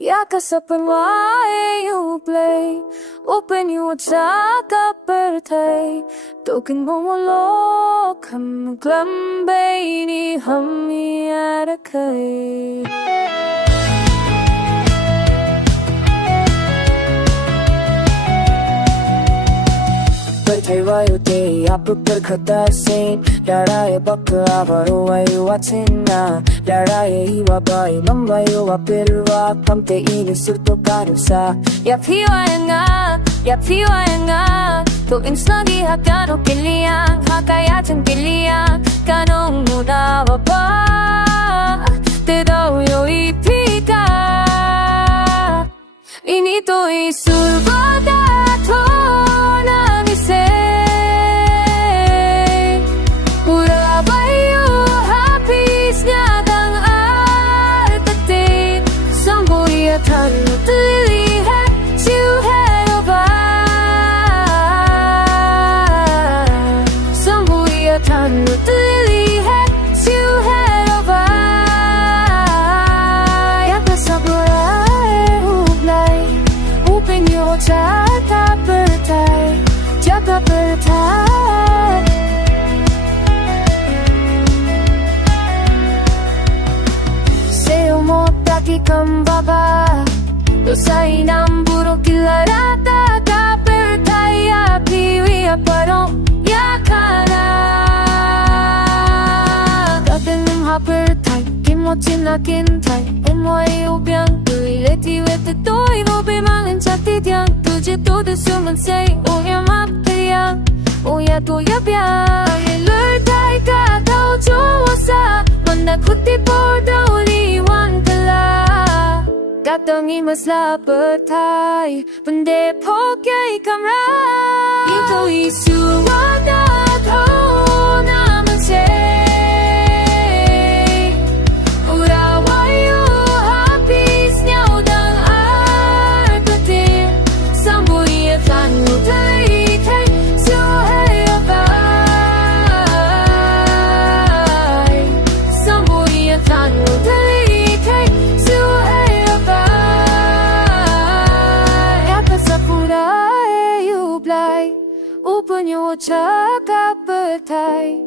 Yakasapin why you play. Open your chaka birthday. Token momolo come glumbe ni hummy at a kay. Birthday day, up per kata saint. Darae bakla baro ayu atina. Darae iwa bai, mamba iwa pirwa. Kamte ini surto karusa. Ya piwa nga. To insnagi hakano kiliang. Hakayatan kiliang. Kanong muna ba? Te daw yo ipika. Inito isurvada to. Jaga bertai Seo mo taki kambaba Dosai nam buruk kilarata Ta bertai ya piwi ya parong ya kana Katenim ha bertai Kimochi na kintai Emoy ubyang Tui leti wete toi Mo bimangin chati diang Tuje to de suman say Oh ya map kaya Oh ya to ya bia Lur tai ka tau jowa sa Manda kuti por dau liwan kala Katangi masla bertai Bende pokyai kamra Ito isuwa na tau naman say Open your chaka bertai